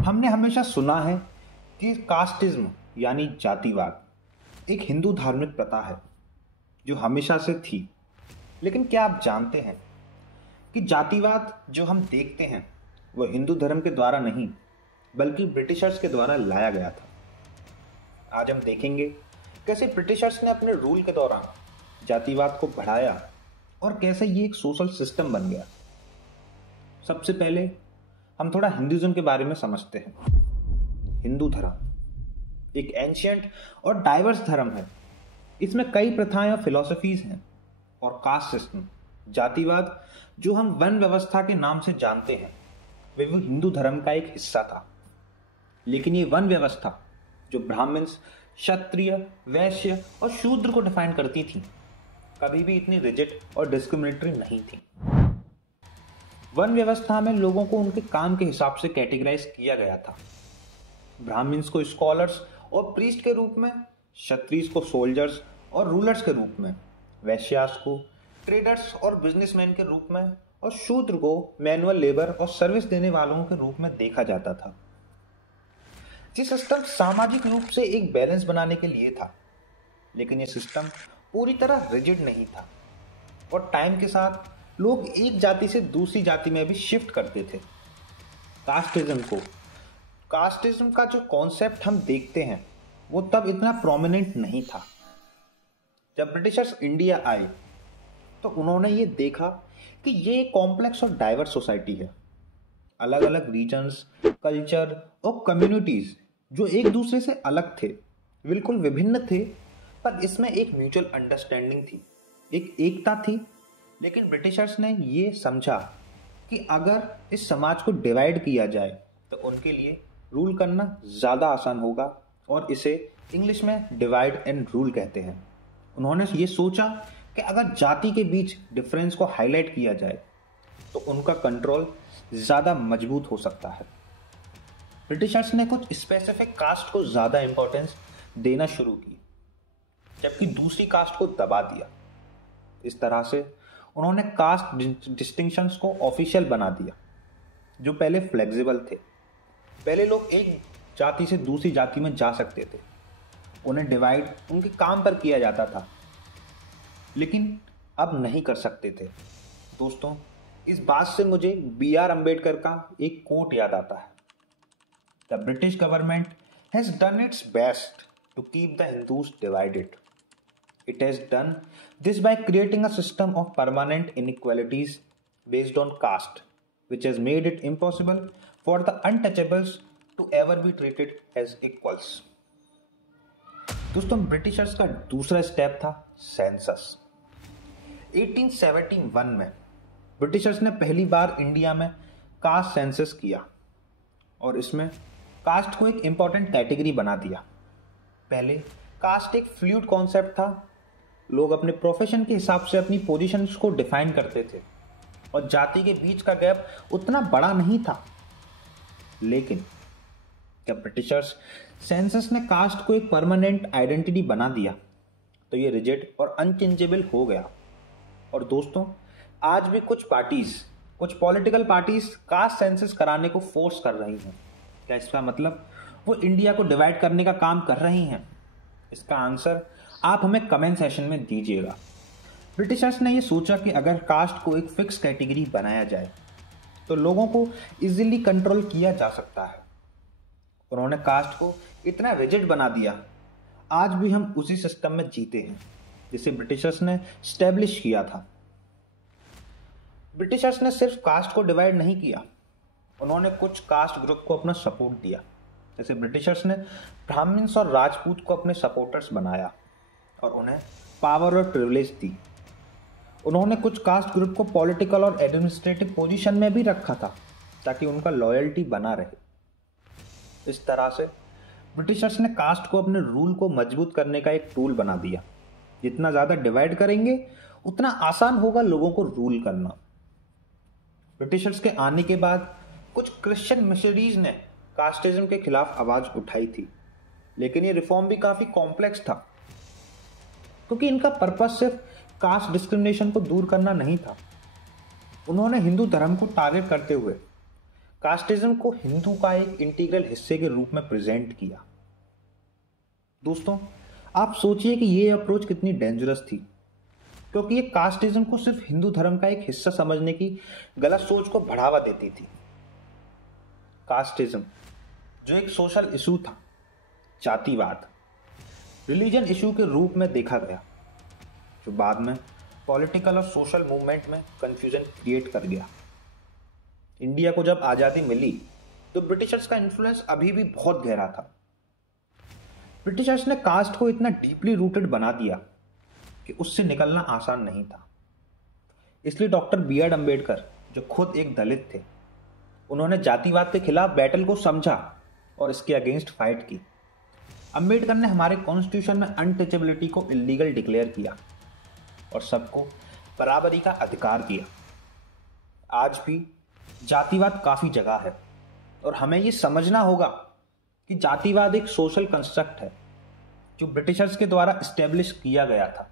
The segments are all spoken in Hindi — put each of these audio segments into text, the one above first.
हमने हमेशा सुना है कि कास्टिज्म यानी जातिवाद एक हिंदू धार्मिक प्रथा है जो हमेशा से थी। लेकिन क्या आप जानते हैं कि जातिवाद जो हम देखते हैं वह हिंदू धर्म के द्वारा नहीं बल्कि ब्रिटिशर्स के द्वारा लाया गया था। आज हम देखेंगे कैसे ब्रिटिशर्स ने अपने रूल के दौरान जातिवाद को बढ़ाया और कैसे ये एक सोशल सिस्टम बन गया। सबसे पहले हम थोड़ा हिंदुइज्म के बारे में समझते हैं। हिंदू धर्म एक एंशिएंट और डाइवर्स धर्म है। इसमें कई प्रथाएं और फिलॉसफीज हैं और कास्ट सिस्टम जातिवाद जो हम वर्ण व्यवस्था के नाम से जानते हैं वे वो हिंदू धर्म का एक हिस्सा था। लेकिन ये वर्ण व्यवस्था जो ब्राह्मण्स, क्षत्रिय, वैश्य और शूद्र को डिफाइन करती थी कभी भी इतनी रिजिड और डिस्क्रिमिनेटरी नहीं थी। वर्ण व्यवस्था में लोगों को उनके काम के हिसाब से कैटेगराइज किया गया था। ब्राह्मण्स को स्कॉलर्स और प्रीस्ट के रूप में, क्षत्रिय को सोल्जर्स और रूलर्स के रूप में, वैश्यास को ट्रेडर्स और बिजनेसमैन के रूप में और शूद्र को मैनुअल लेबर और सर्विस देने वालों के रूप में देखा जाता था। ये सिस्टम सामाजिक रूप से एक बैलेंस बनाने के लिए था, लेकिन ये सिस्टम पूरी तरह रिजिड नहीं था और टाइम के साथ लोग एक जाति से दूसरी जाति में भी शिफ्ट करते थे। कास्टिज्म का जो कॉन्सेप्ट हम देखते हैं वो तब इतना प्रोमिनेंट नहीं था। जब ब्रिटिशर्स इंडिया आए तो उन्होंने ये देखा कि ये एक कॉम्प्लेक्स और डाइवर्स सोसाइटी है। अलग अलग रीजन्स, कल्चर और कम्युनिटीज जो एक दूसरे से अलग थे, बिल्कुल विभिन्न थे, पर इसमें एक म्यूचुअल अंडरस्टैंडिंग थी, एक एकता थी। लेकिन ब्रिटिशर्स ने ये समझा कि अगर इस समाज को डिवाइड किया जाए तो उनके लिए रूल करना ज़्यादा आसान होगा और इसे इंग्लिश में डिवाइड एंड रूल कहते हैं। उन्होंने ये सोचा कि अगर जाति के बीच डिफरेंस को हाईलाइट किया जाए तो उनका कंट्रोल ज़्यादा मजबूत हो सकता है। ब्रिटिशर्स ने कुछ स्पेसिफिक कास्ट को ज़्यादा इंपॉर्टेंस देना शुरू की जबकि दूसरी कास्ट को दबा दिया। इस तरह से उन्होंने कास्ट डिस्टिंक्शंस को ऑफिशियल बना दिया जो पहले फ्लेक्सिबल थे। पहले लोग एक जाति से दूसरी जाति में जा सकते थे, उन्हें डिवाइड उनके काम पर किया जाता था, लेकिन अब नहीं कर सकते थे। दोस्तों, इस बात से मुझे B.R. अम्बेडकर का एक कोट याद आता है। The British government has done its best to keep the Hindus divided. It has done this by creating a system of permanent inequalities based on caste, which has made it impossible for the untouchables to ever be treated as equals. दोस्तों, ब्रिटिशर्स का दूसरा स्टेप था सेंसस। 1871 में ब्रिटिशर्स ने पहली बार इंडिया में कास्ट सेंसस किया और इसमें कास्ट को एक इंपॉर्टेंट कैटेगरी बना दिया। पहले कास्ट एक फ्लूइड कॉन्सेप्ट था। लोग अपने प्रोफेशन के हिसाब से अपनी पोजीशंस को डिफाइन करते थे और जाति के बीच का गैप उतना बड़ा नहीं था। लेकिन जब ब्रिटिशर्स सेंसस ने कास्ट को एक परमानेंट आइडेंटिटी बना दिया तो ये रिजिड और अनचेंजेबल हो गया। और दोस्तों, आज भी कुछ पॉलिटिकल पार्टीज कास्ट सेंसस कराने को फोर्स कर रही हैं। क्या इसका मतलब वो इंडिया को डिवाइड करने का काम कर रही हैं? इसका आंसर आप हमें कमेंट सेशन में दीजिएगा। ब्रिटिशर्स ने यह सोचा कि अगर कास्ट को एक फिक्स कैटेगरी बनाया जाए तो लोगों को इजीली कंट्रोल किया जा सकता है। उन्होंने कास्ट को इतना रिजिड बना दिया। आज भी हम उसी सिस्टम में जीते हैं जिसे ब्रिटिशर्स ने स्टैब्लिश किया था। ब्रिटिशर्स ने सिर्फ कास्ट को डिवाइड नहीं किया, उन्होंने कुछ कास्ट ग्रुप को अपना सपोर्ट दिया। जैसे ब्रिटिशर्स ने ब्राह्मण्स और राजपूत को अपने सपोर्टर्स बनाया और उन्हें पावर और प्रिविलेज दी। उन्होंने कुछ कास्ट ग्रुप को पॉलिटिकल और एडमिनिस्ट्रेटिव पोजीशन में भी रखा था ताकि उनका लॉयल्टी बना रहे। इस तरह से ब्रिटिशर्स ने कास्ट को अपने रूल को मजबूत करने का एक टूल बना दिया। जितना ज़्यादा डिवाइड करेंगे उतना आसान होगा लोगों को रूल करना। ब्रिटिशर्स के आने के बाद कुछ क्रिश्चियन मिशनरीज ने कास्टिज्म के खिलाफ आवाज़ उठाई थी, लेकिन ये रिफॉर्म भी काफ़ी कॉम्प्लेक्स था क्योंकि इनका पर्पस सिर्फ कास्ट डिस्क्रिमिनेशन को दूर करना नहीं था। उन्होंने हिंदू धर्म को टारगेट करते हुए कास्टिज्म को हिंदू का एक इंटीग्रल हिस्से के रूप में प्रेजेंट किया। दोस्तों, आप सोचिए कि ये अप्रोच कितनी डेंजरस थी, क्योंकि ये कास्टिज्म को सिर्फ हिंदू धर्म का एक हिस्सा समझने की गलत सोच को बढ़ावा देती थी। कास्टिज्म जो एक सोशल इशू था, जातिवाद रिलीजन इशू के रूप में देखा गया, जो बाद में पॉलिटिकल और सोशल मूवमेंट में कंफ्यूजन क्रिएट कर गया। इंडिया को जब आज़ादी मिली तो ब्रिटिशर्स का इन्फ्लुएंस अभी भी बहुत गहरा था। ब्रिटिशर्स ने कास्ट को इतना डीपली रूटेड बना दिया कि उससे निकलना आसान नहीं था। इसलिए डॉक्टर बी आर अम्बेडकर, जो खुद एक दलित थे, उन्होंने जातिवाद के खिलाफ बैटल को समझा और इसके अगेंस्ट फाइट की। अम्बेडकर ने हमारे कॉन्स्टिट्यूशन में अनटचेबिलिटी को इलीगल डिक्लेयर किया और सबको बराबरी का अधिकार दिया। आज भी जातिवाद काफ़ी जगह है और हमें ये समझना होगा कि जातिवाद एक सोशल कंस्ट्रक्ट है जो ब्रिटिशर्स के द्वारा इस्टेब्लिश किया गया था।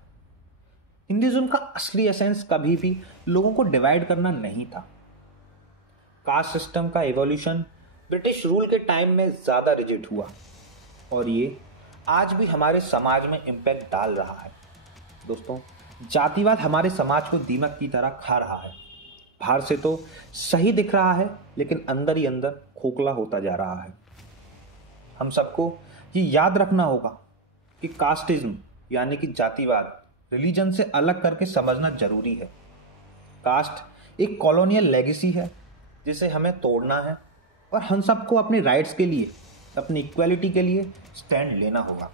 हिंदुइज्म का असली एसेंस कभी भी लोगों को डिवाइड करना नहीं था। कास्ट सिस्टम का एवोल्यूशन ब्रिटिश रूल के टाइम में ज़्यादा रिजिड हुआ और ये आज भी हमारे समाज में इम्पैक्ट डाल रहा है। दोस्तों, जातिवाद हमारे समाज को दीमक की तरह खा रहा है। बाहर से तो सही दिख रहा है, लेकिन अंदर ही अंदर खोखला होता जा रहा है। हम सबको ये याद रखना होगा कि कास्टिज्म यानी कि जातिवाद रिलीजन से अलग करके समझना जरूरी है। कास्ट एक कॉलोनियल लेगेसी है जिसे हमें तोड़ना है और हम सबको अपने राइट्स के लिए, अपनी इक्वालिटी के लिए स्टैंड लेना होगा।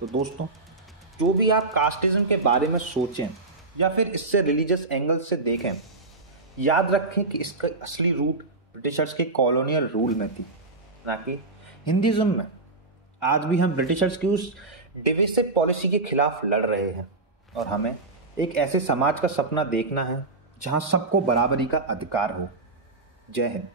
तो दोस्तों, जो भी आप कास्टिज्म के बारे में सोचें या फिर इससे रिलीजियस एंगल से देखें, याद रखें कि इसका असली रूट ब्रिटिशर्स के कॉलोनियल रूल में थी, ना कि हिंदुइज्म में। आज भी हम ब्रिटिशर्स की उस डिविसिव पॉलिसी के खिलाफ लड़ रहे हैं और हमें एक ऐसे समाज का सपना देखना है जहां सबको बराबरी का अधिकार हो। जय हिंद।